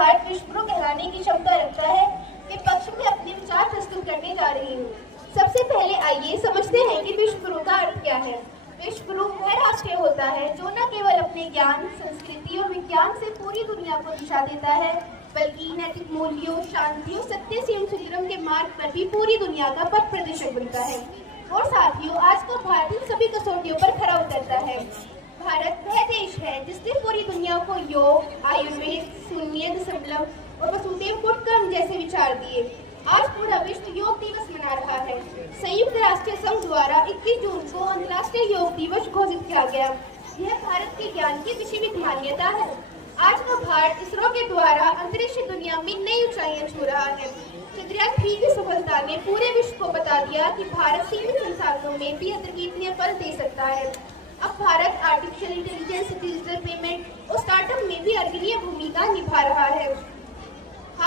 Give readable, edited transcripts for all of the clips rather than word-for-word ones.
भारत विश्व गुरु कहलाने की क्षमता रखता है के पक्ष में अपने विचार प्रस्तुत करने जा रही हूँ। सबसे पहले आइए समझते हैं कि विश्व गुरु का अर्थ क्या है। विश्व गुरु वह राष्ट्र होता है जो न केवल अपने ज्ञान, संस्कृति और विज्ञान से पूरी दुनिया को दिशा देता है, बल्कि नैतिक मूल्यों, शांति और सत्य से सुंदरम के मार्ग पर भी पूरी दुनिया का पथ प्रदर्शक बनता है। और साथियों, आज का भारत इन सभी कसौटियों पर खरा उतरता है। भारत वह देश है जिसने पूरी दुनिया को योग, आयुर्वेद, शून्य दशमलव और वसुधैव कुटुंबकम जैसे विचार दिए। आज पूरा विश्व योग दिवस मना रहा है। संयुक्त राष्ट्र संघ द्वारा 21 जून को अंतर्राष्ट्रीय योग दिवस घोषित किया गया। यह भारत के ज्ञान की वैश्विक मान्यता है। आज का भारत इसरो के द्वारा अंतरिक्ष दुनिया में नई ऊंचाइयां छू रहा है। चंद्रयान 3 की सफलता ने पूरे विश्व को बता दिया कि भारत सीमित संसाधनों में भी अद्वितीय फल दे सकता है। अब Bharat artificial intelligence, digital payment और स्टार्टअप में भी अग्रणी भूमिका निभा रहा है।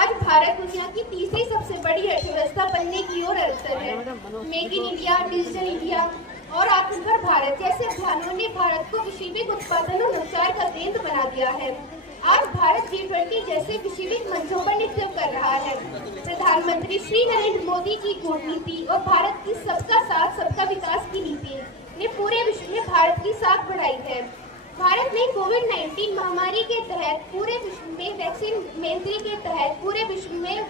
आज भारत दुनिया की तीसरी सबसे बड़ी अर्थव्यवस्था बनने की ओर अग्रसर है। Make in India, digital India और आत्मनिर्भर भारत जैसे अभियानों ने भारत को वैश्विक उत्पादन और नवाचार का केंद्र बना दिया है। आज भारत G20 जैसे वैश्विक मंचों पर नेतृत्व कर रहा है। प्रधानमंत्री श्री नरेंद्र मोदी की कूटनीति और भारत की सबका साथ सबका विकास की नीति ने पूरे विश्व में भारत की साख बढ़ाई है। भारत ने कोविड-19 महामारी के तहत पूरे विश्व में वैक्सीन मंत्री के तहत पूरे विश्व में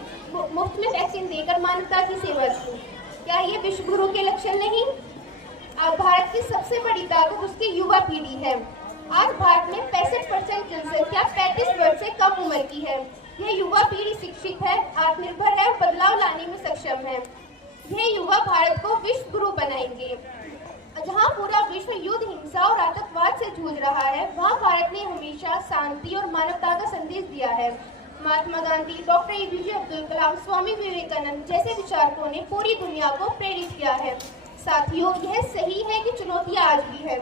मुफ्त में वैक्सीन देकर मानवता की सेवा की। क्या ये विश्व गुरु के लक्षण नहीं? आज भारत की सबसे बड़ी ताकत उसकी युवा पीढ़ी है। आज भारत में 65% जनसंख्या 35 वर्ष से कम उम्र की है। यह युवा पीढ़ी शिक्षित है, आत्मनिर्भर है और बदलाव लाने में सक्षम है। यह युवा भारत को विश्व गुरु बनाएंगे। जहाँ पूरा विश्व युद्ध, हिंसा और आतंकवाद से जूझ रहा है, वहाँ भारत ने हमेशा शांति और मानवता का संदेश दिया है। महात्मा गांधी, डॉक्टर APJ अब्दुल कलाम, स्वामी विवेकानंद जैसे विचारकों ने पूरी दुनिया को प्रेरित किया है। साथियों, यह सही है कि चुनौतियाँ आज भी है,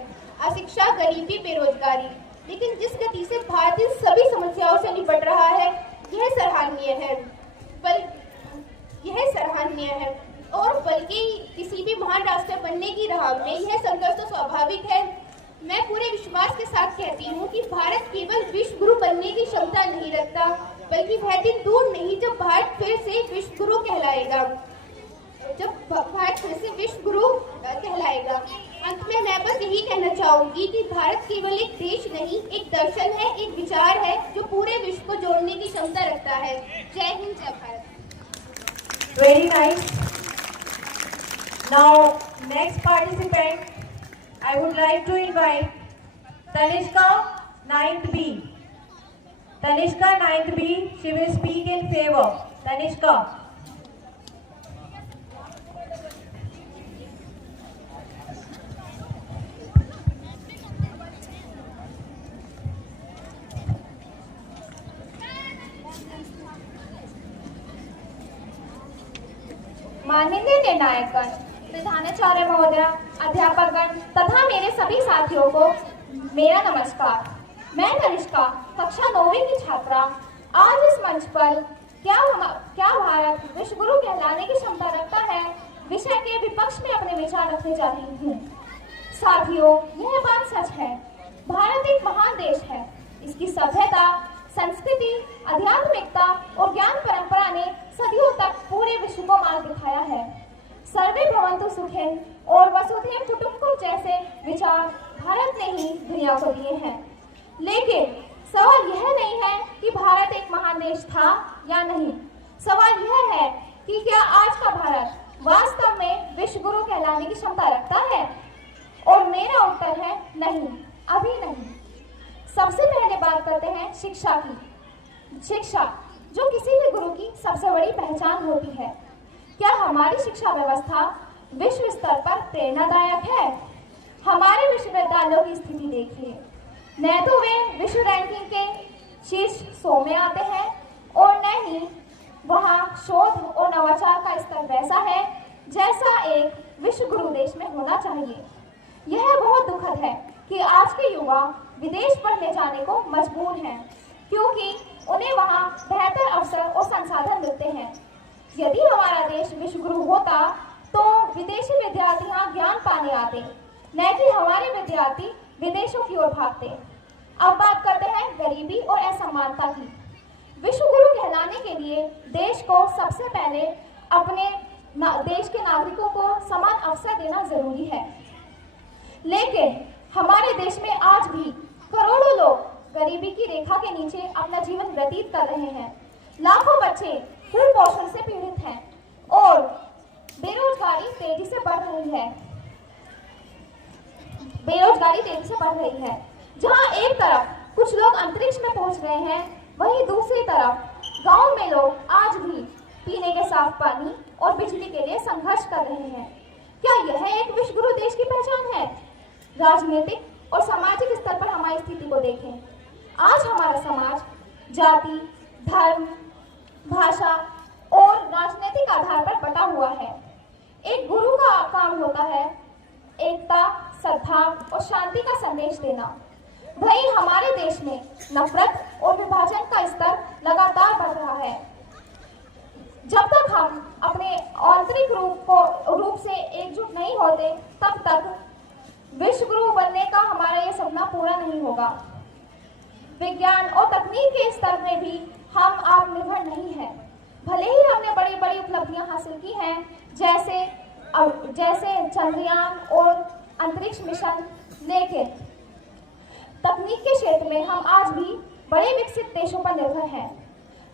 अशिक्षा, गरीबी, बेरोजगारी, लेकिन जिस गति से भारत इन सभी समस्याओं से निपट रहा है, यह सराहनीय है। और बल्कि किसी भी महान राष्ट्र बनने की राह में यह संघर्ष तो स्वाभाविक है। मैं पूरे विश्वास के साथ कहती हूँ कि भारत केवल विश्व गुरु बनने की क्षमता नहीं रखता, बल्कि वह दिन दूर नहीं जब भारत फिर से विश्व गुरु कहलाएगा। अंत में मैं बस यही कहना चाहूंगी कि भारत केवल एक देश नहीं, एक दर्शन है, एक विचार है जो पूरे विश्व को जोड़ने की क्षमता रखता है। जय हिंद, जय Bharat. Very nice. Now, next participant, I would like to invite Tanishka 9th B. Tanishka 9th B, she will speak in favor. Tanishka. माननीय निर्णायकगण, प्रधानाचार्य महोदय, अध्यापकगण तथा मेरे सभी साथियों को मेरा नमस्कार। मैं तनिष्का, कक्षा 9वीं की छात्रा, आज इस मंच पर क्या भारत विश्व गुरु कहलाने की क्षमता रखता है विषय के विपक्ष में अपने विचार रखने जा रही हूँ। साथियों, यह बात सच है, भारत एक महान देश है। इसकी सभ्यता, संस्कृति, आध्यात्मिकता और ज्ञान परंपरा ने सदियों तक पूरे विश्व को मार्ग दिखाया है। सर्वे भवन्तु सुखिन और वसुधैव कुटुंबकम जैसे विचार भारत ने ही दुनिया को दिए हैं। लेकिन सवाल यह नहीं है कि भारत एक महान देश था या नहीं। सवाल यह है कि क्या आज का भारत वास्तव में विश्व गुरु कहलाने की क्षमता रखता है? और मेरा उत्तर है नहीं, अभी नहीं। सबसे पहले बात करते हैं शिक्षा की। शिक्षा जो किसी भी गुरु की सबसे बड़ी पहचान होती है। क्या हमारी शिक्षा व्यवस्था विश्व स्तर पर प्रेरणादायक है? हमारे विश्वविद्यालयों की स्थिति देखिए, न तो वे विश्व रैंकिंग के शीर्ष 100 में आते हैं और न ही वहाँ शोध और नवाचार का स्तर वैसा है जैसा एक विश्व गुरु देश में होना चाहिए। यह बहुत दुखद है कि आज के युवा विदेश पढ़ने जाने को मजबूर हैं, क्योंकि उन्हें वहाँ बेहतर अवसर और संसाधन मिलते हैं। यदि हमारा देश विश्व गुरु होता तो विदेशी विद्यार्थी यहाँ ज्ञान पाने आते, न कि हमारे विद्यार्थी विदेशों की ओर भागते। अब बात करते हैं गरीबी और असमानता की। विश्व गुरु कहलाने के लिए देश को सबसे पहले अपने देश के नागरिकों को समान अवसर देना जरूरी है। लेकिन हमारे देश में आज भी करोड़ों लोग गरीबी की रेखा के नीचे अपना जीवन व्यतीत कर रहे हैं। लाखों बच्चे कुपोषण से पीड़ित हैं और बेरोजगारी तेजी से बढ़ रही है। जहां एक तरफ कुछ लोग अंतरिक्ष में पहुंच गए हैं, वहीं दूसरी तरफ गांव में लोग आज भी पीने के साफ पानी और बिजली के लिए संघर्ष कर रहे हैं। क्या यह एक विश्व गुरु देश की पहचान है? राजनीतिक और सामाजिक स्तर पर हमारी स्थिति को देखें। आज हमारा समाज जाति, धर्म, भाषा और राजनीतिक आधार पर बटा हुआ है। एक गुरु का काम होता है एकता, सद्भाव और शांति का संदेश देना। वहीं हमारे देश में नफरत और विभाजन का स्तर लगातार बढ़ रहा है। जब तक हम अपने आंतरिक रूप से एकजुट नहीं होते, तब तक विश्व गुरु बनने का हमारा ये सपना पूरा नहीं होगा। विज्ञान और तकनीक के स्तर में भी हम आत्मनिर्भर नहीं हैं। भले ही हमने बड़ी बड़ी उपलब्धियां हासिल की हैं, जैसे चंद्रयान और अंतरिक्ष मिशन, लेकिन तकनीक के क्षेत्र में हम आज भी बड़े विकसित देशों पर निर्भर हैं।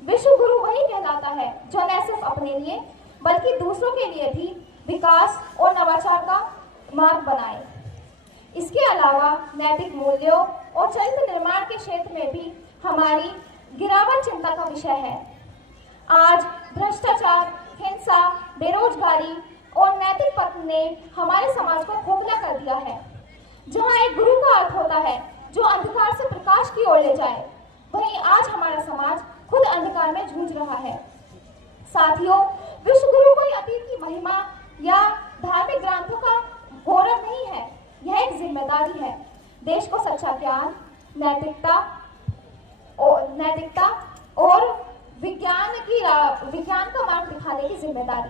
विश्व गुरु वही कहलाता है जो न सिर्फ अपने लिए बल्कि दूसरों के लिए भी विकास और नवाचार का मार्ग बनाए। इसके अलावा नैतिक मूल्यों और चरित्र निर्माण के क्षेत्र में भी हमारी गिरावट चिंता का विषय है। आज भ्रष्टाचार, हिंसा, बेरोजगारी और नैतिक पतन ने हमारे समाज को खोखला कर दिया है। जहां एक गुरु का अर्थ होता है जो अंधकार से प्रकाश की ओर ले जाए, वहीं आज हमारा समाज खुद अंधकार में जूझ रहा है। साथियों, विश्व गुरु कोई अतीत की महिमा या धार्मिक ग्रंथों का गौरव नहीं है, यह एक जिम्मेदारी है। देश को सच्चा ज्ञान, नैतिकता और विज्ञान का मार्ग दिखाने की जिम्मेदारी।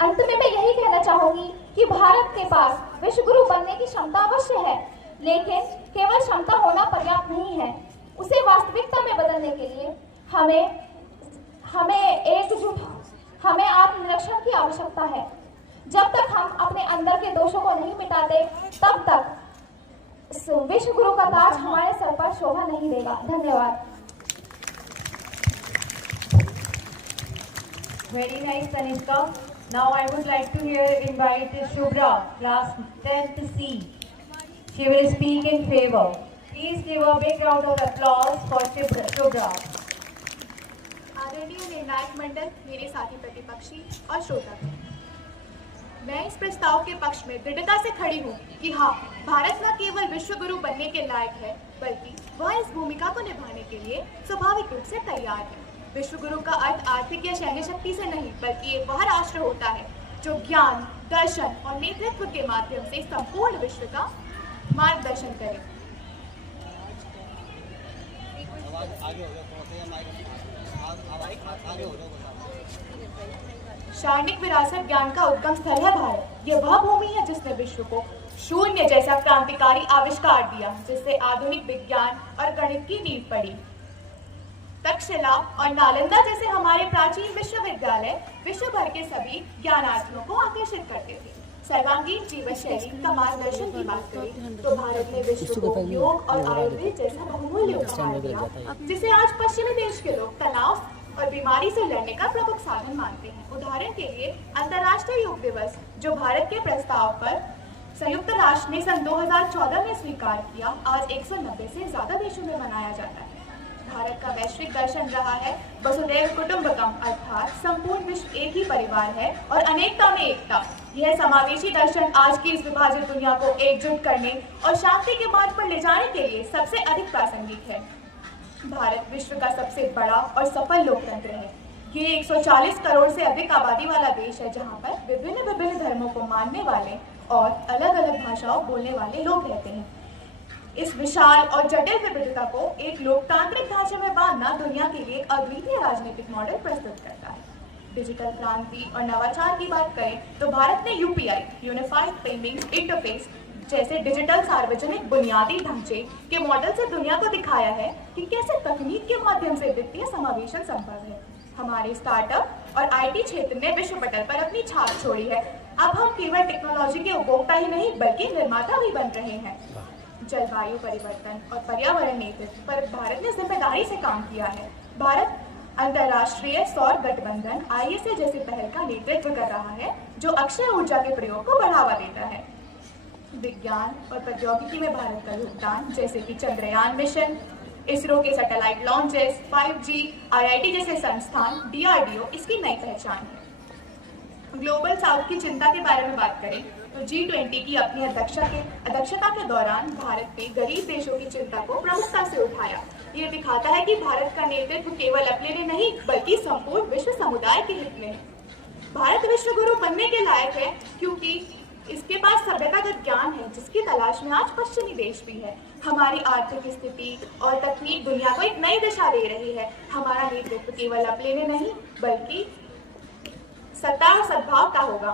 अंत में मैं यही कहना चाहूंगी कि भारत के पास विश्व गुरु बनने की क्षमता अवश्य है, लेकिन केवल क्षमता होना पर्याप्त नहीं है। उसे वास्तविकता में बदलने के लिए हमें आत्मनिरीक्षण की आवश्यकता है। जब तक हम अपने अंदर के दोषों को नहीं मिटाते, तब तक विश्व गुरु का ताज हमारे सर पर शोभा नहीं देगा। धन्यवाद। Very nice, Tanishka. Now I would like to invite Shubhra, class 10th C. She will speak in favor. Please give a big round of applause for Shubhra. आदरणीय निर्णायक मंडल, मेरे साथी प्रतिपक्षी और श्रोता, मैं इस प्रस्ताव के पक्ष में दृढ़ता से खड़ी हूँ कि हाँ, भारत न केवल विश्व गुरु बनने के लायक है, बल्कि वह इस भूमिका को निभाने के लिए स्वाभाविक रूप से तैयार है। विश्व गुरु का अर्थ आर्थिक या सैन्य शक्ति से नहीं, बल्कि एक वह राष्ट्र होता है जो ज्ञान, दर्शन और नेतृत्व के माध्यम से संपूर्ण विश्व का मार्गदर्शन करे। शारीरिक विरासत ज्ञान का उद्गम स्थल है भारत। यह वह भूमि है जिसने विश्व को शून्य जैसा क्रांतिकारी आविष्कार दिया, जिससे आधुनिक विज्ञान और गणित की नींव पड़ी। तक्षशिला और नालंदा जैसे हमारे प्राचीन विश्वविद्यालय विश्व भर के सभी ज्ञानार्थियों को आकर्षित करते थे। सर्वांगीण जीवन शैली का मार्गदर्शन की बात करें तो भारत ने विश्व को योग और आयुर्वेद जैसा बहुमूल्य उपहार दिया, जिसे आज पश्चिमी देश के लोग तनाव और बीमारी से लड़ने का प्रमुख साधन मानते हैं। उदाहरण के लिए अंतर्राष्ट्रीय योग दिवस, जो भारत के प्रस्ताव पर संयुक्त राष्ट्र ने सन 2014 में स्वीकार किया, आज 190 से ज्यादा देशों में मनाया जाता है। भारत का वैश्विक दर्शन रहा है वसुधैव कुटुंबकम, अर्थात संपूर्ण विश्व एक ही परिवार है और अनेकता में एकता। यह समावेशी दर्शन आज की इस विभाजित दुनिया को एकजुट करने और शांति के मार्ग पर ले जाने के लिए सबसे अधिक प्रासंगिक है। भारत विश्व का सबसे बड़ा और सफल लोकतंत्र है। ये 140 करोड़ से अधिक आबादी वाला देश है, जहाँ पर विभिन्न धर्मों को मानने वाले और अलग अलग भाषाओं बोलने वाले लोग रहते हैं। इस विशाल और जटिल विविधता को एक लोकतांत्रिक ढांचे में बांधना दुनिया के लिए एक अद्वितीय राजनीतिक मॉडल प्रस्तुत करता है। डिजिटल क्रांति और नवाचार की बात करें तो भारत ने यूपीआई, यूनिफाइड पेमेंट इंटरफेस, जैसे डिजिटल सार्वजनिक बुनियादी ढांचे के मॉडल से दुनिया को दिखाया है कि कैसे तकनीक के माध्यम से वित्तीय समावेशन संभव है। हमारे स्टार्टअप और आईटी क्षेत्र ने विश्व पटल पर अपनी छाप छोड़ी है। अब हम केवल टेक्नोलॉजी के उपभोक्ता ही नहीं बल्कि निर्माता भी बन रहे हैं। जलवायु परिवर्तन और पर्यावरण नेतृत्व पर भारत ने जिम्मेदारी से काम किया है। भारत अंतर्राष्ट्रीय सौर गठबंधन ISA जैसी पहल का नेतृत्व कर रहा है, जो अक्षय ऊर्जा के प्रयोग को बढ़ावा देता है। विज्ञान और प्रौद्योगिकी में भारत का योगदान, जैसे कि चंद्रयान मिशन, इसरो के सैटेलाइट लॉन्चेस, 5G, IIT जैसे संस्थान, DRDO इसकी नई पहचान है। ग्लोबल साउथ की चिंता के बारे में बात करें तो G20 की अपनी अध्यक्षता के दौरान भारत ने गरीब देशों की चिंता को प्रमुखता से उठाया। ये दिखाता है कि भारत का नेतृत्व केवल अपने लिए नहीं बल्कि संपूर्ण विश्व समुदाय के हित में है। भारत विश्व गुरु बनने के लायक है क्योंकि इसके पास सभ्यतागत ज्ञान है जिसकी तलाश में आज पश्चिमी देश भी है। हमारी आर्थिक स्थिति और तकनीक दुनिया को एक नई दिशा दे रही है। हमारा नेतृत्व केवल अपने लिए नहीं बल्कि सत्ता और सद्भाव का होगा।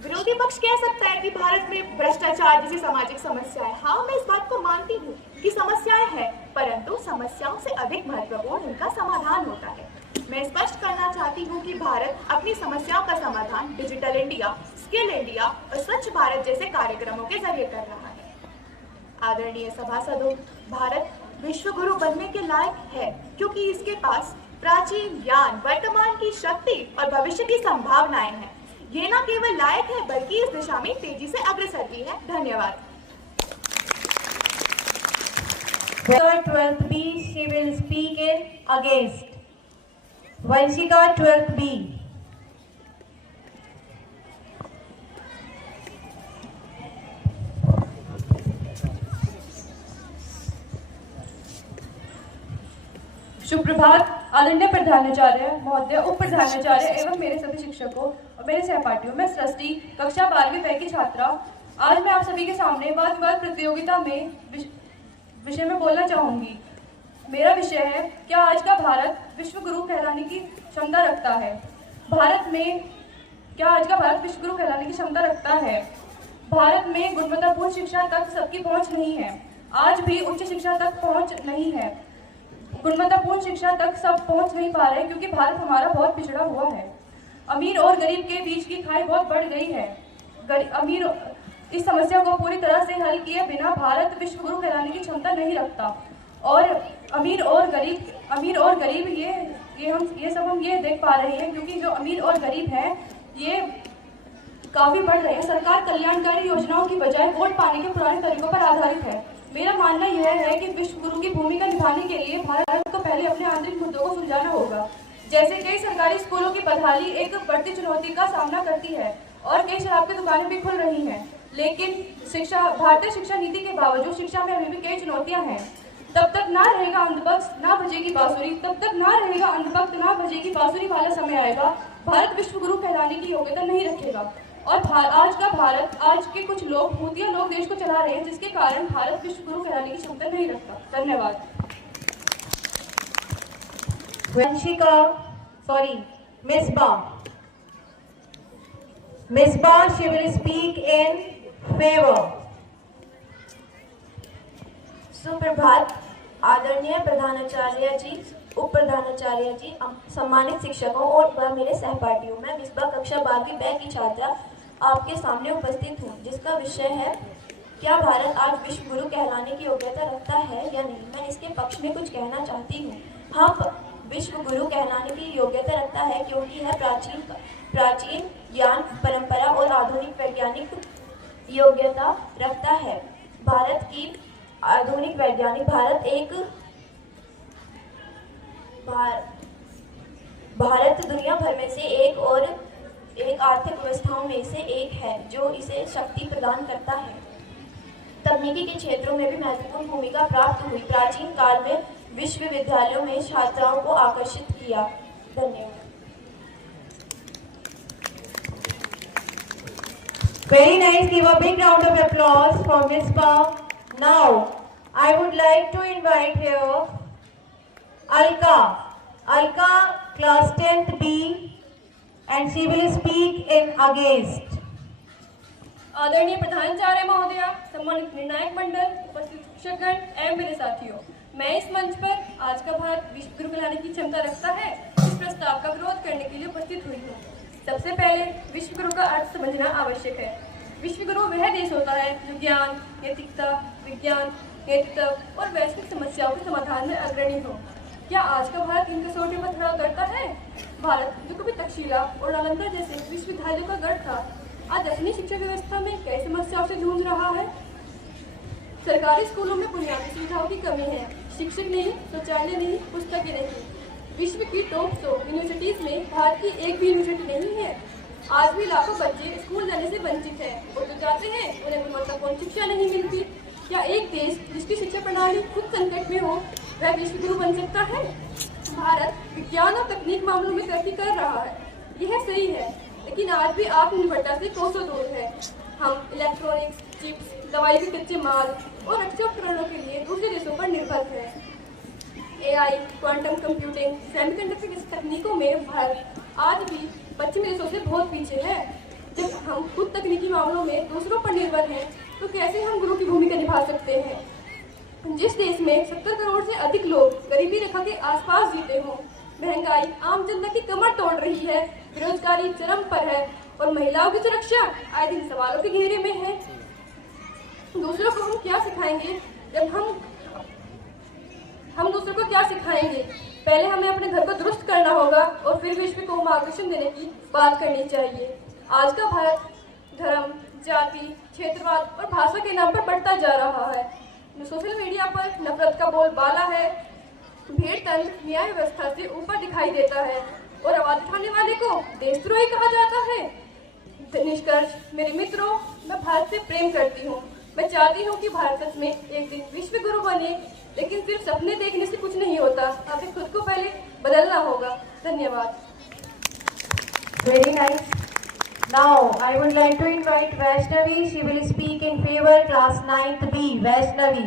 विरोधी पक्ष कह सकता है कि भारत में भ्रष्टाचार जैसी सामाजिक समस्याएं, हाँ मैं इस बात को मानती हूँ कि समस्याएं हैं, परंतु समस्याओं से अधिक महत्वपूर्ण उनका समाधान होता है। मैं स्पष्ट करना चाहती हूँ कि भारत अपनी समस्याओं का समाधान डिजिटल इंडिया, स्किल इंडिया और स्वच्छ भारत जैसे कार्यक्रमों के जरिए कर रहा है। आदरणीय सभासदों, भारत विश्व गुरु बनने के लायक है क्योंकि इसके पास प्राचीन ज्ञान, वर्तमान की शक्ति और भविष्य की संभावनाएं हैं। ये न केवल लायक है बल्कि इस दिशा में तेजी से अग्रसर भी है। धन्यवाद। 12th B, she will speak in against. Vanshika, 12th B. शुभ प्रभात आदरणीय प्रधानाचार्य महोदय, उप प्रधानाचार्य एवं मेरे सभी शिक्षकों और मेरे सहपाठियों। मैं सृष्टि कक्षा 12वीं ब की छात्रा आज मैं आप सभी के सामने वाद विवाद प्रतियोगिता में विषय में बोलना चाहूंगी। मेरा विषय है, क्या आज का भारत विश्व गुरु कहलाने की क्षमता रखता है? क्या आज का भारत विश्व गुरु कहलाने की क्षमता रखता है? भारत में गुणवत्तापूर्ण शिक्षा तक सबकी पहुंच नहीं है। आज भी उच्च शिक्षा तक पहुंच नहीं है। गुणवत्तापूर्ण शिक्षा तक सब पहुंच नहीं पा रहे क्योंकि भारत हमारा बहुत पिछड़ा हुआ है। अमीर और गरीब के बीच की खाई बहुत बढ़ गई है। इस समस्या को पूरी तरह से हल किए बिना भारत विश्व गुरु कहलाने की क्षमता नहीं रखता। और अमीर और गरीब ये सब हम देख पा रहे हैं क्योंकि जो अमीर और गरीब हैं ये काफी बढ़ रहे हैं। सरकार कल्याणकारी योजनाओं की बजाय वोट पाने के पुराने तरीकों पर आधारित है। मेरा मानना यह है कि विश्व गुरु की भूमिका निभाने के लिए भारत को पहले अपने आंतरिक मुद्दों को सुलझाना होगा। जैसे कई सरकारी स्कूलों की बदहाली एक बढ़ती चुनौती का सामना करती है और कई शराब की दुकानें भी खुल रही हैं, लेकिन भारतीय शिक्षा नीति के बावजूद शिक्षा में अभी भी कई चुनौतियां हैं। तब तक ना रहेगा अंधभक्त ना बजेगी बांसुरी वाला समय आएगा, भारत विश्व गुरु कहलाने की योग्यता नहीं रखेगा। और आज के कुछ लोग भूतिया लोग देश को चला रहे हैं, जिसके कारण भारत विश्व गुरु कहलाने की क्षमता नहीं रखता। धन्यवाद। Misbah, she will speak in favor. सुप्रभात आदरणीय प्रधानाचार्य जी, उप प्रधानाचार्य जी, सम्मानित शिक्षकों और मेरे सहपाठियों। मैं मिसबा कक्षा 12वीं ब की छात्रा आपके सामने उपस्थित हूँ, जिसका विषय है, क्या भारत आज विश्व गुरु कहलाने की योग्यता रखता है या नहीं। मैं इसके पक्ष में कुछ कहना चाहती हूँ। हाँ, विश्व गुरु कहलाने की योग्यता रखता है क्योंकि यह प्राचीन ज्ञान परंपरा और आधुनिक वैज्ञानिक योग्यता रखता है। भारत की आधुनिक वैज्ञानिक भारत दुनिया भर में से एक आर्थिक व्यवस्थाओं में से एक है जो इसे शक्ति प्रदान करता है। तकनीकी के क्षेत्रों में भी महत्वपूर्ण भूमिका प्राप्त हुई। प्राचीन काल में विश्वविद्यालयों में छात्राओं को आकर्षित किया। धन्यवाद। Very nice. Give a big round of applause for Misbah. Now, I would like to invite here Alka, class 10th B, and she will speak in against. आदरणीय प्रधानाचार्य महोदय, सम्मानित निर्णायक मंडल, उपस्थित शिक्षकगण एवं मेरे साथियों, मैं इस मंच पर आज का भारत विश्व गुरु कहलाने की क्षमता रखता है इस प्रस्ताव का विरोध करने के लिए उपस्थित हुई हूँ। सबसे पहले विश्व गुरु का अर्थ समझना आवश्यक है। विश्व गुरु वह देश होता है जो ज्ञान, नैतिकता, विज्ञान, नेतृत्व और वैश्विक समस्याओं के समाधान में अग्रणी हो। क्या आज का भारत इन कसौटियों पर खड़ा उतरता है? भारत जो कभी तक्षशिला और नालंदा जैसे विश्वविद्यालयों का गढ़ था, आज अपनी शिक्षा व्यवस्था में कई समस्याओं से जूझ रहा है। सरकारी स्कूलों में बुनियादी सुविधाओं की कमी है, शिक्षक नहीं, शौचालय नहीं, पुस्तकें नहीं। विश्व की टॉप 100 यूनिवर्सिटीज में भारत की एक भी यूनिवर्सिटी नहीं है। आज भी लाखों बच्चे स्कूल जाने से वंचित हैं और जो जाते हैं उन्हें गुणवत्तापूर्ण शिक्षा नहीं मिलती। क्या एक देश जिसकी शिक्षा प्रणाली खुद संकट में हो वह विश्व गुरु बन सकता है? भारत विज्ञान और तकनीक मामलों में तरक्की कर रहा है, यह सही है, लेकिन आज भी आत्मनिर्भरता से कोसों दूर है। हम इलेक्ट्रॉनिक्स, चिप्स, दवाई के कच्चे माल और रक्षा उपकरणों के लिए दूसरे देशों पर निर्भर है। AI, क्वांटम कंप्यूटिंग, सेमीकंडक्टर जैसी तकनीकों में भारत आज भी पश्चिमी देशों से बहुत पीछे है। जब हम खुद तकनीकी मामलों में दूसरों पर निर्भर हैं, तो कैसे हम गुरु की भूमिका निभा सकते हैं? जिस देश में 70 करोड़ से अधिक लोग गरीबी रेखा के आसपास जीते हों, महंगाई आम जनता की कमर तोड़ रही है, बेरोजगारी चरम पर है और महिलाओं की सुरक्षा आए दिन सवालों के घेरे में है। दूसरों को हम क्या सिखाएंगे जब हम दूसरों को क्या सिखाएंगे? पहले हमें अपने घर को दुरुस्त करना होगा और फिर विश्व को मार्गदर्शन देने की बात करनी चाहिए। आज का भारत धर्म, जाति, क्षेत्रवाद और भाषा के नाम पर बढ़ता जा रहा है। सोशल मीडिया पर नफरत का बोलबाला है, भीड़ तंत्र न्याय व्यवस्था से ऊपर दिखाई देता है और आवाज उठाने वाले को देशद्रोही कहा जाता है। निष्कर्ष मेरे मित्रों, मैं भारत से प्रेम करती हूँ। मैं चाहती हूँ कि भारत सच में एक दिन विश्व गुरु बने, लेकिन सिर्फ सपने देखने से कुछ नहीं होता, हमें खुद को पहले बदलना होगा। धन्यवाद। Very nice. Now I would like to invite Vaishnavi. She will speak in favor class 9th B. Vaishnavi.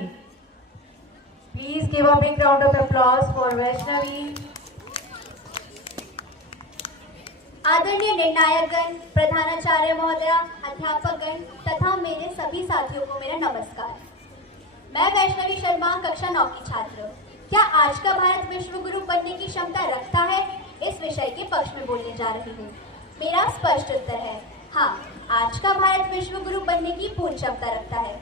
Please give a big round of applause for Vaishnavi. आदरणीय निर्णायकगण, प्रधानाचार्य महोदय, अध्यापकगण तथा मेरे सभी साथियों को मेरा नमस्कार। मैं वैष्णवी शर्मा, कक्षा 9 की छात्र। क्या आज का भारत विश्व गुरु बनने की क्षमता रखता है? इस विषय के पक्ष में बोलने जा रही हूँ। मेरा स्पष्ट उत्तर है हाँ, आज का भारत विश्व गुरु बनने की पूर्ण क्षमता रखता है।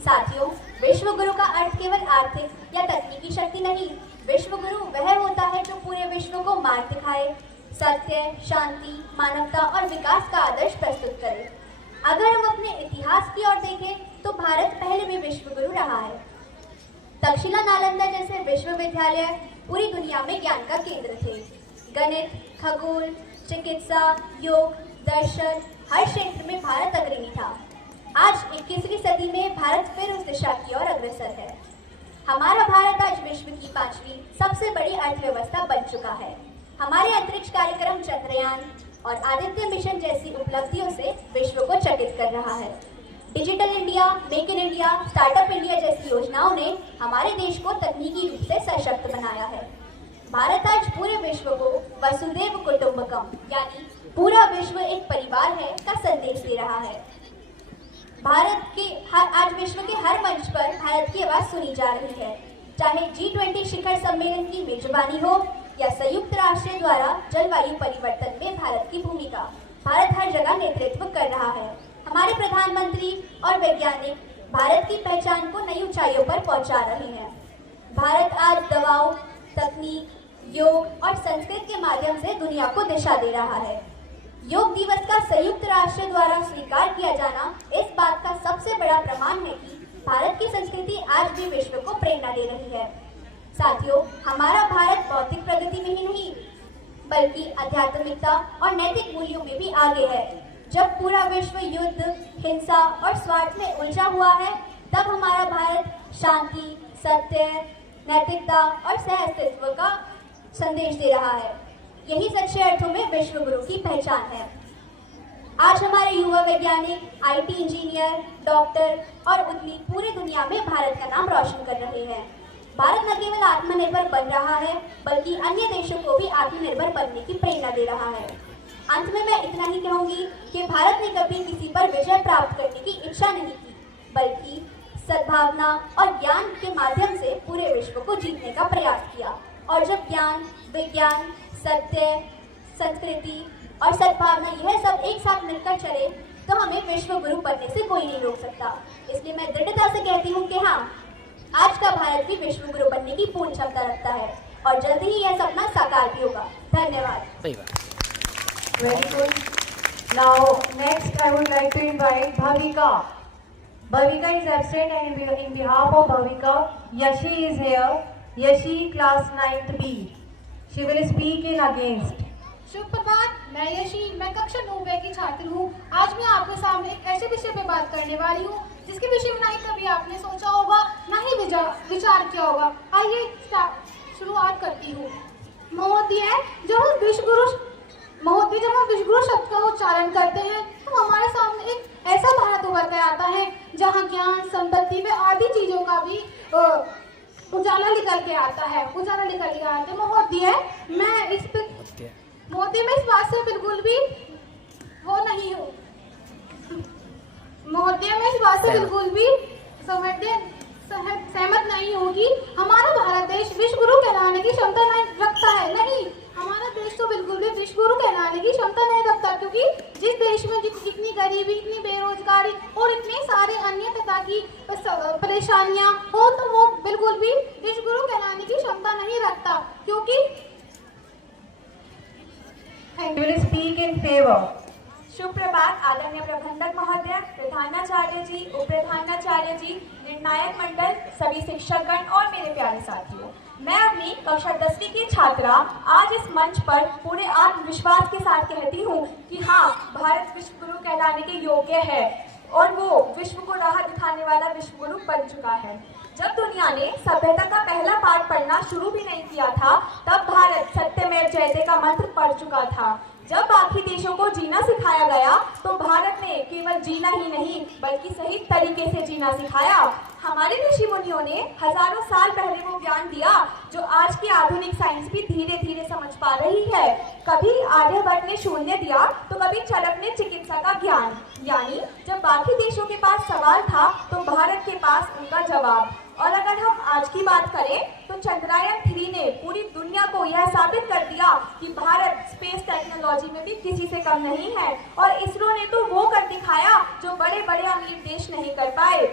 साथियों, विश्व गुरु का अर्थ केवल आर्थिक या तकनीकी शक्ति नहीं। विश्व गुरु वह होता है जो पूरे विश्व को मार्ग दिखाए, सत्य, शांति, मानवता और विकास का आदर्श प्रस्तुत करे। अगर हम अपने इतिहास की ओर देखें तो भारत पहले भी विश्व गुरु रहा है। तक्षशिला, नालंदा जैसे विश्वविद्यालय पूरी दुनिया में ज्ञान का केंद्र थे। गणित, खगोल, चिकित्सा, योग, दर्शन हर क्षेत्र में भारत अग्रणी था। आज 21वीं सदी में भारत फिर उस दिशा की ओर अग्रसर है। हमारा भारत आज विश्व की 5वीं सबसे बड़ी अर्थव्यवस्था बन चुका है। हमारे अंतरिक्ष कार्यक्रम चंद्रयान और आदित्य मिशन जैसी उपलब्धियों से विश्व को चकित कर रहा है। Digital India, make in India, startup India जैसी योजनाओं ने हमारे देश को तकनीकी रूप से सशक्त बनाया है। भारत आज पूरे विश्व को वसुधैव कुटुंबकम यानी पूरा विश्व एक परिवार है का संदेश दे रहा है। आज विश्व के हर मंच पर भारत की आवाज सुनी जा रही है, चाहे G20 शिखर सम्मेलन की मेजबानी हो या संयुक्त राष्ट्र द्वारा जलवायु परिवर्तन में भारत की भूमिका। भारत हर जगह नेतृत्व कर रहा है। हमारे प्रधानमंत्री और वैज्ञानिक भारत की पहचान को नई ऊंचाइयों पर पहुंचा रहे हैं। भारत आज दवाओं, तकनीक, योग और संस्कृत के माध्यम से दुनिया को दिशा दे रहा है। योग दिवस का संयुक्त राष्ट्र द्वारा स्वीकार किया जाना इस बात का सबसे बड़ा प्रमाण है कि भारत की संस्कृति आज भी विश्व को प्रेरणा दे रही है। साथियों, हमारा भारत भौतिक प्रगति में ही नहीं बल्कि आध्यात्मिकता और नैतिक मूल्यों में भी आगे है। जब पूरा विश्व युद्ध, हिंसा और स्वार्थ में उलझा हुआ है, तब हमारा भारत शांति, सत्य, नैतिकता और सह-अस्तित्व का संदेश दे रहा है। यही सच्चे अर्थों में विश्व गुरु की पहचान है। आज हमारे युवा वैज्ञानिक, IT इंजीनियर, डॉक्टर और उद्यमी पूरी दुनिया में भारत का नाम रोशन कर रहे हैं। भारत न केवल आत्मनिर्भर बन रहा है बल्कि अन्य देशों को भी आत्मनिर्भर बनने की प्रेरणा दे रहा है। अंत में मैं इतना ही कहूंगी कि भारत ने कभी किसी पर विजय प्राप्त करने की इच्छा नहीं की, बल्कि सद्भावना और ज्ञान के माध्यम से पूरे विश्व को जीतने का प्रयास किया। और जब ज्ञान, विज्ञान, सत्य, संस्कृति और सद्भावना यह सब एक साथ मिलकर चले तो हमें विश्व गुरु बनने से कोई नहीं रोक सकता। इसलिए मैं दृढ़ता से कहती हूँ कि हाँ, आज का भारत भी विश्व गुरु बनने की पूर्ण क्षमता रखता है और जल्दी ही यह सपना साकार भी होगा। धन्यवाद। Very good. Now, next I would like to invite Bhavika. Bhavika is absent, and in behalf of Bhavika, Yashi is here. Yashi, class 9th B. She will speak in against. शुभ प्रभात, मैं यशी, मैं कक्षा 9 की छात्र हूँ। आज मैं आपके सामने एक ऐसे विषय पे बात करने वाली हूँ जिसके विषय में ना ही कभी आपने सोचा होगा, ना ही विचार किया होगा। आइए शुरुआत करती हूँ। महोदय, जब हम विश्व गुरु शब्द का उच्चारण करते हैं तो हमारे सामने एक ऐसा भारत उभर कर आता है जहाँ ज्ञान, संपत्ति व आदि चीजों का भी उजाला निकल के आता है। महोदय, मैं इस बात से बिल्कुल भी वो नहीं हूँ। महोदय, मैं इस बात से बिल्कुल भी सहमत नहीं हूँ कि हमारा भारत देश विश्व गुरु कहलाने की क्षमता नहीं रखता है। नहीं, हमारा देश तो बिल्कुल भी विश्व गुरु कहलाने की क्षमता नहीं रखता, क्योंकि जिस देश में जितनी गरीबी, इतनी बेरोजगारी और इतने सारे अन्य प्रकार की परेशानियां हो तो वो बिल्कुल भी विश्व गुरु कहलाने की क्षमता नहीं रखता, क्योंकि You will speak in favor. शुभ प्रभात आदरणीय प्रबंधक महोदय, प्रधानाचार्य जी, उप प्रधानाचार्य जी, निर्णायक मंडल, सभी शिक्षकगण और मेरे प्यारे साथियों। मैं अपनी कक्षा 10वीं की छात्रा आज इस मंच पर पूरे आत्मविश्वास के साथ कहती हूँ कि हाँ, भारत विश्व गुरु कहलाने के योग्य है और वो विश्व को राह दिखाने वाला विश्व गुरु बन चुका है। जब दुनिया ने सभ्यता का पहला पाठ पढ़ना शुरू भी नहीं किया था, तब भारत सत्यमेव जयते का मंत्र पढ़ चुका था। जब बाकी देशों को जीना सिखाया गया तो भारत ने केवल जीना ही नहीं बल्कि सही तरीके से जीना सिखाया। हमारे ऋषि मुनियों ने हजारों साल पहले वो ज्ञान दिया जो आज की आधुनिक साइंस भी धीरे धीरे समझ पा रही है। कभी आर्यभट्ट ने शून्य दिया तो कभी चाणक्य ने चिकित्सा का ज्ञान। यानी जब बाकी देशों के पास सवाल था तो भारत के पास उनका जवाब। और अगर हम आज की बात करें तो चंद्रयान 3 ने पूरी दुनिया को यह साबित कर दिया कि भारत स्पेस टेक्नोलॉजी में भी किसी से कम नहीं है। और इसरो ने तो वो कर दिखाया जो बड़े बड़े अमीर देश नहीं कर पाए।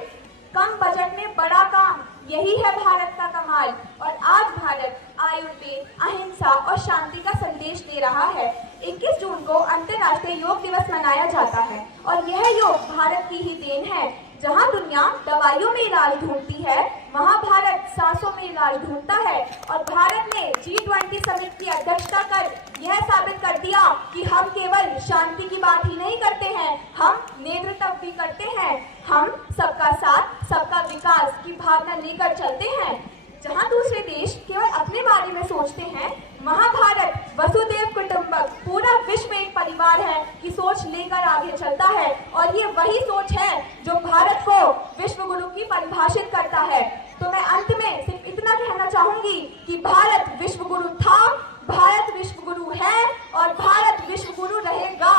कम बजट में बड़ा काम, यही है भारत का कमाल। और आज भारत आयुर्वेद, अहिंसा और शांति का संदेश दे रहा है। 21 जून को अंतर्राष्ट्रीय योग दिवस मनाया जाता है और यह योग भारत की ही देन है। जहां दुनिया दवाइयों में इलाज ढूंढती है, वहां भारत सांसों में इलाज ढूंढता है। और भारत ने G20 समिट की अध्यक्षता कर यह साबित कर दिया कि हम केवल शांति की बात ही नहीं करते हैं, हम नेतृत्व भी करते हैं। हम सबका साथ, सबका विकास की भावना लेकर चलते हैं। जहां दूसरे देश केवल अपने बारे में सोचते हैं, वहां भारत वसुधैव कुटुंबकम, पूरा विश्व एक परिवार है की सोच लेकर आगे चलता है। और ये वही सोच है जो भारत को विश्व गुरु की परिभाषित करता है। तो मैं अंत में सिर्फ इतना कहना चाहूंगी कि भारत विश्व गुरु था, भारत विश्व गुरु है और भारत विश्व गुरु रहेगा,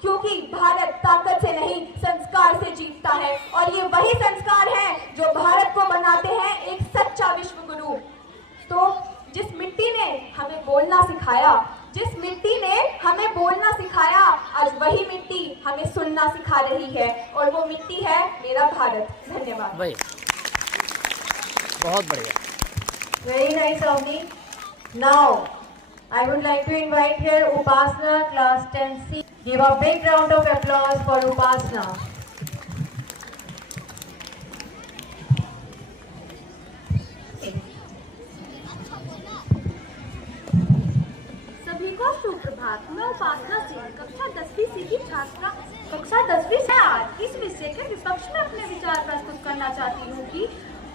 क्योंकि भारत ताकत से नहीं संस्कार से जीतता है। और ये वही संस्कार हैं जो भारत को बनाते हैं एक सच्चा विश्व गुरु। तो जिस मिट्टी ने हमें बोलना सिखाया, जिस मिट्टी ने हमें बोलना सिखाया, आज वही मिट्टी हमें सुनना सिखा रही है और वो मिट्टी है मेरा भारत। धन्यवाद। भाई बहुत बढ़िया। Very nice, Avni. Now, I would like to invite here Upasna, class 10C. Give a big round of applause for Upasna. सभी को सुप्रभात। मैं उपासना सिंह, कक्षा 10वीं C की छात्रा, कक्षा 10वीं से आज इस विषय के विपक्ष में अपने विचार प्रस्तुत करना चाहती हूँ कि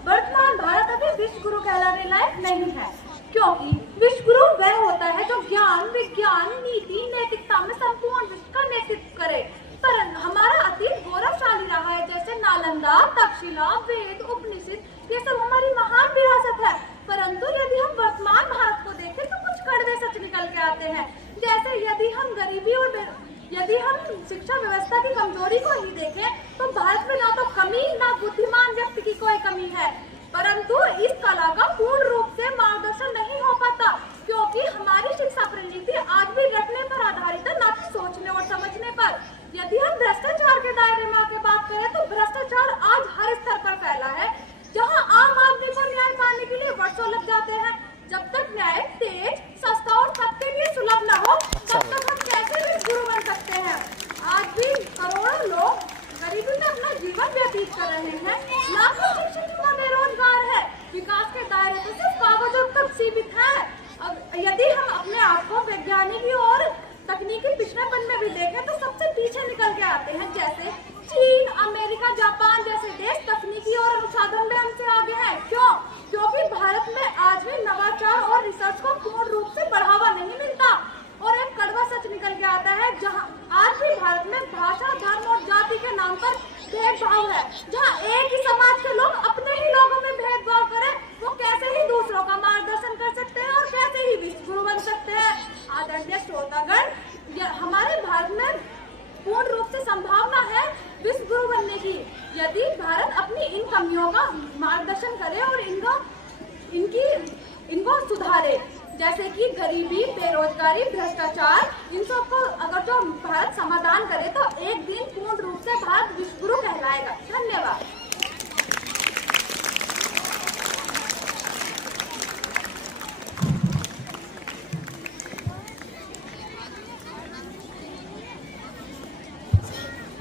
वर्तमान भारत अभी विश्व गुरु कहलाने लायक नहीं है, क्योंकि विश्व गुरु वह होता है जो ज्ञान, विज्ञान, नीति, नैतिकता में संपूर्ण विश्व का नेतृत्व करे। पर हमारा अतीत गौरवशाली रहा है, जैसे नालंदा, तक्षशिला, वेद, उपनिषद, ये सब हमारी महान विरासत है। परंतु यदि हम वर्तमान भारत को देखें तो कुछ कड़वे सच निकल के आते हैं। जैसे यदि हम गरीबी और यदि हम शिक्षा व्यवस्था की कमजोरी को ही देखें तो भारत में ना तो कमी ना बुद्धिमान व्यक्ति की कोई कमी है, परंतु इस कला का पूर्ण रूप से मार्गदर्शन नहीं हो पाता, क्योंकि हमारी शिक्षा प्रणाली आज भी रटने पर आधारित है, ना कि सोचने और समझने पर। यदि हम भ्रष्टाचार के दायरे में आके बात करें तो भ्रष्टाचार आज हर स्तर पर फैला है, जहां आम आदमी को न्याय पाने के लिए वर्षों लग जाते हैं। जब तक न्याय तेज, सस्ता और सबके लिए सुलभ न हो, तब तक हम कैसे भी गुरु बन सकते हैं। आज भी करोड़ों लोग गरीबी में अपना जीवन व्यतीत कर रहे हैं, लाखों शिक्षित युवा बेरोजगार है, विकास के दायरे तो सिर्फ कागजों तक सीमित है। यदि हम अपने आप को वैज्ञानिक और तकनीकी पिछड़ेपन में भी देखें तो सबसे पीछे निकल के आते हैं, जैसे चीन, अमेरिका, जापान जैसे देश तकनीकी और अनुसंधान में हमसे आगे हैं। क्यों? क्योंकि भारत में आज भी नवाचार और रिसर्च को पूर्ण रूप से बढ़ावा नहीं मिलता। और एक कड़वा सच निकल के आता है, जहां आज भी भारत में भाषा, धर्म और जाति के नाम पर भेदभाव है। जहां एक ही समाज के लोग अपने ही लोगों में भेदभाव करें, वो कैसे ही दूसरों का मार्गदर्शन कर सकते हैं और कैसे ही विश्व गुरु बन सकते हैं। आदरणीय श्रोतागण, हमारे भारत में पूर्ण रूप से संभावना है विश्व गुरु बनने की, यदि भारत अपनी इन कमियों का मार्गदर्शन करे और इनको सुधारे, जैसे कि गरीबी, बेरोजगारी, भ्रष्टाचार, इन सब को अगर जो भारत समाधान करे तो एक दिन पूर्ण रूप से भारत विश्व गुरु कहलाएगा। धन्यवाद।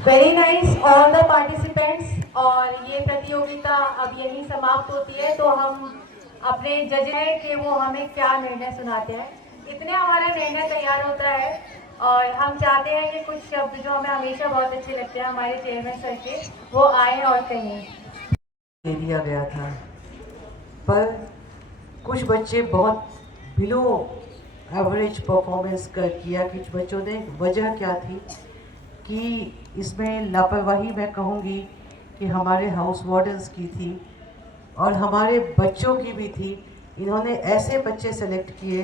Very nice all the participants. और ये प्रतियोगिता अब यहीं समाप्त होती है, तो हम अपने जज हैं कि वो हमें क्या निर्णय सुनाते हैं। इतने हमारा निर्णय तैयार होता है और हम चाहते हैं कि कुछ शब्द जो हमें हमेशा बहुत अच्छे लगते हैं हमारे चेयरमैन सर के, वो आए और कहें। दे दिया गया था, पर कुछ बच्चे बहुत बिलो एवरेज परफॉर्मेंस किया। कुछ बच्चों ने, वजह क्या थी कि इसमें लापरवाही मैं कहूँगी कि हमारे हाउस वार्डन्स की थी और हमारे बच्चों की भी थी। इन्होंने ऐसे बच्चे सेलेक्ट किए,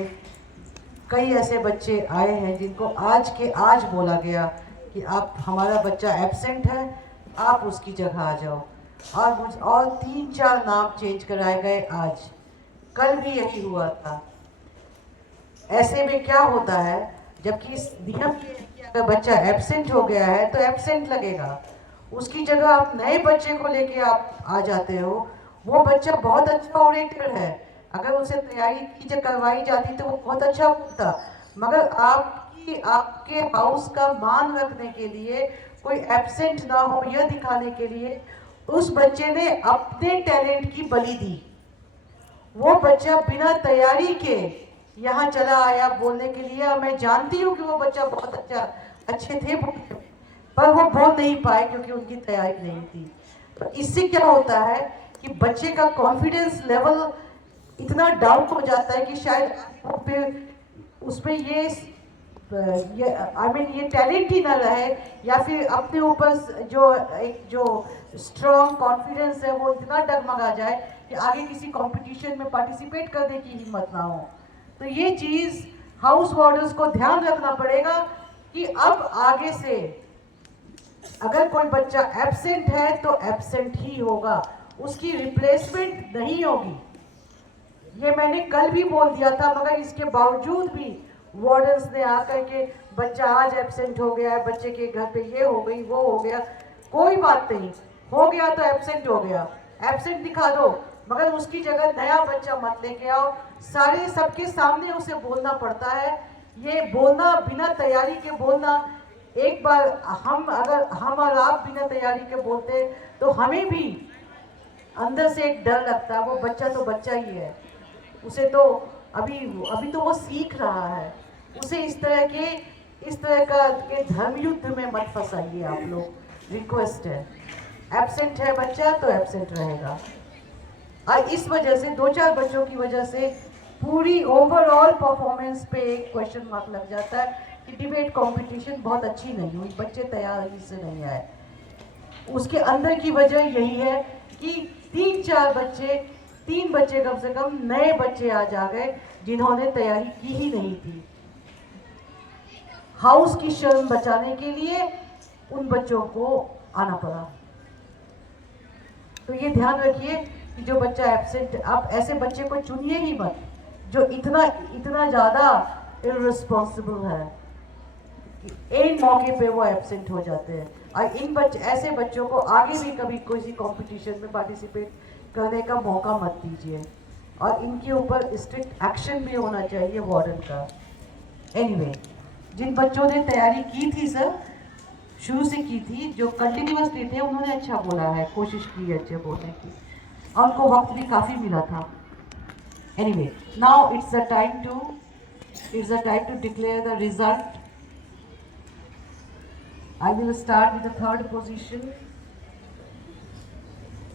कई ऐसे बच्चे आए हैं जिनको आज बोला गया कि आप, हमारा बच्चा एब्सेंट है, आप उसकी जगह आ जाओ। और 3-4 नाम चेंज कराए गए आज। कल भी यही हुआ था। ऐसे में क्या होता है, जबकि इस नियम ये है कि अगर बच्चा एब्सेंट हो गया है तो एब्सेंट लगेगा, उसकी जगह आप नए बच्चे को लेके आप आ जाते हो। वो बच्चा बहुत अच्छा ओरेटर है, अगर उसे तैयारी करवाई जाती तो वो बहुत अच्छा होता, मगर आपके हाउस का मान रखने के लिए, कोई एब्सेंट ना हो यह दिखाने के लिए, उस बच्चे ने अपने टैलेंट की बलि दी। वो बच्चा बिना तैयारी के यहाँ चला आया बोलने के लिए। मैं जानती हूँ कि वो बच्चा बहुत अच्छे थे, पर वो बोल नहीं पाए क्योंकि उनकी तैयारी नहीं थी। तो इससे क्या होता है कि बच्चे का कॉन्फिडेंस लेवल इतना डाउन हो जाता है कि शायद उसमें ये टैलेंट ही ना रहे, या फिर अपने ऊपर जो स्ट्रॉन्ग कॉन्फिडेंस है वो इतना डगमगा जाए कि आगे किसी कंपटीशन में पार्टिसिपेट करने की हिम्मत ना हो। तो ये चीज़ हाउस वार्डन्स को ध्यान रखना पड़ेगा कि अब आगे से अगर कोई बच्चा एब्सेंट है तो एब्सेंट ही होगा, उसकी रिप्लेसमेंट नहीं होगी। ये मैंने कल भी बोल दिया था, मगर इसके बावजूद भी वार्डन्स ने आकर के, बच्चा आज एब्सेंट हो गया है, बच्चे के घर पे ये हो गई, वो हो गया, कोई बात नहीं, हो गया तो एब्सेंट हो गया, एब्सेंट दिखा दो, मगर उसकी जगह नया बच्चा मत लेके आओ। सारे सबके सामने उसे बोलना पड़ता है। ये बोलना, बिना तैयारी के बोलना, एक बार हम और आप बिना तैयारी के बोलते तो हमें भी अंदर से एक डर लगता है। वो बच्चा तो बच्चा ही है, उसे तो अभी तो वो सीख रहा है, उसे इस तरह का धर्म युद्ध में मत फंसाइए आप लोग, रिक्वेस्ट है। एब्सेंट है बच्चा तो एब्सेंट रहेगा। और इस वजह से 2-4 बच्चों की वजह से पूरी ओवरऑल परफॉर्मेंस पे एक क्वेश्चन मार्क लग जाता है कि डिबेट कंपटीशन बहुत अच्छी नहीं हुई, बच्चे तैयारी से नहीं आए। उसके अंदर की वजह यही है कि 3 बच्चे कम से कम नए बच्चे आज आ गए जिन्होंने तैयारी की ही नहीं थी। हाउस की शर्म बचाने के लिए उन बच्चों को आना पड़ा। तो ये ध्यान रखिए कि जो बच्चा एब्सेंट, आप ऐसे बच्चे को चुनिए ही मत जो इतना ज़्यादा इररिस्पॉन्सिबल है कि इन मौके पे वो एब्सेंट हो जाते हैं। और ऐसे बच्चों को आगे भी कभी किसी कंपटीशन में पार्टिसिपेट करने का मौका मत दीजिए, और इनके ऊपर स्ट्रिक्ट एक्शन भी होना चाहिए वार्डन का। एनीवे, जिन बच्चों ने तैयारी की थी सर, शुरू से की थी, जो कंटिन्यूअसली थे, उन्होंने अच्छा बोला है, कोशिश की है अच्छे बोलने की, और उनको वक्त भी काफ़ी मिला था। Anyway, now it's the time to declare the result. I will start with the third position.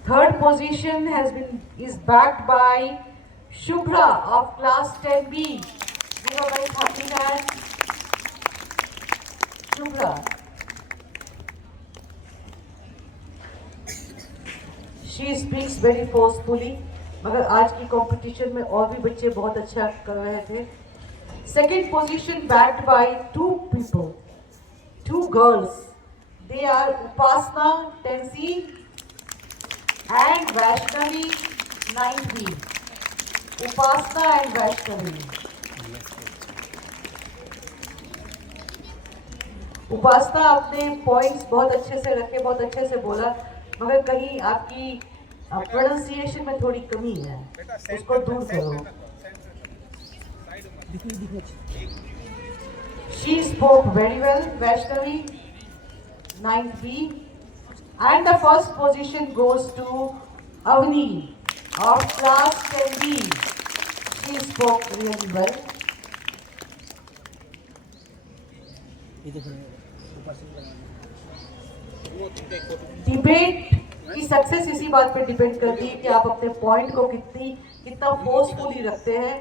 Third position is backed by Shubhra of class 10B. Give a very happy hand. Shubhra. She speaks very forcefully. मगर आज की competition में और भी बच्चे बहुत अच्छा कर रहे थे। Second position backed by two girls. They are Upasna 10C and Vaishnavi 9B. Upasna and Vaishnavi. उपासना अपने पॉइंट्स बहुत अच्छे से रखे, बहुत अच्छे से बोला, मगर कहीं आपकी प्रोनाउंसिएशन में थोड़ी कमी है, उसको दूर करो। She spoke very well, Vaishnavi 9B, and the first position goes to Avni of class 10B. She spoke really well. Debate की सक्सेस इसी बात पे डिपेंड करती है कि आप अपने पॉइंट को कितना फोर्सफुली रखते हैं,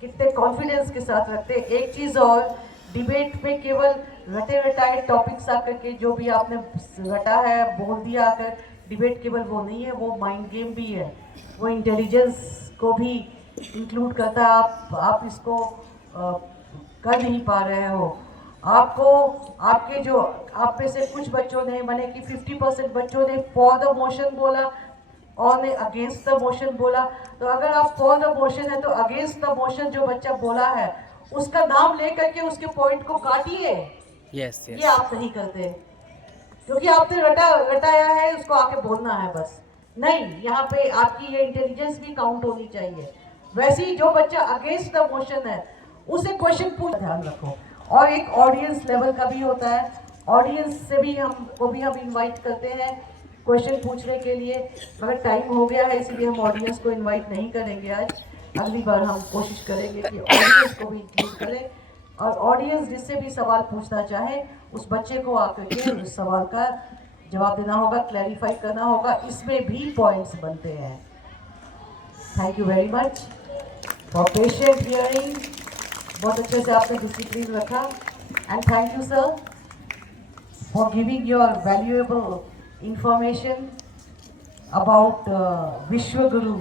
कितने कॉन्फिडेंस के साथ रखते हैं। एक चीज़ और, डिबेट में केवल रटे टॉपिक्स आकर के जो भी आपने रटा है बोल दिया आकर, डिबेट केवल वो नहीं है, वो माइंड गेम भी है, वो इंटेलिजेंस को भी इंक्लूड करता है। आप इसको कर नहीं पा रहे हो। आप में से कुछ बच्चों ने, माने कि 50% बच्चों ने फॉर द मोशन बोला और ने अगेंस्ट द मोशन बोला। तो अगर आप फॉर द मोशन है तो अगेंस्ट द मोशन जो बच्चा बोला है उसका नाम लेकर के उसके पॉइंट को काटिए। yes. ये आप नहीं करते, क्योंकि आपने रटाया है, उसको आके बोलना है बस। नहीं, यहाँ पे आपकी ये इंटेलिजेंस भी काउंट होनी चाहिए। वैसे ही जो बच्चा अगेंस्ट द मोशन है उसे क्वेश्चन पूछ, ध्यान रखो। और एक ऑडियंस लेवल का भी होता है, ऑडियंस से भी हम इनवाइट करते हैं क्वेश्चन पूछने के लिए, मगर टाइम हो गया है इसलिए हम ऑडियंस को इनवाइट नहीं करेंगे आज। अगली बार हम कोशिश करेंगे कि ऑडियंस को भी इंक्लूड करें, और ऑडियंस जिससे भी सवाल पूछना चाहे उस बच्चे को आकर के उस सवाल का जवाब देना होगा, क्लैरिफाई करना होगा। इसमें भी पॉइंट्स बनते हैं। Thank you very much for patient hearing. बहुत अच्छे से आपने डिसिप्लिन रखा, and thank you sir for giving your valuable information about विश्व गुरु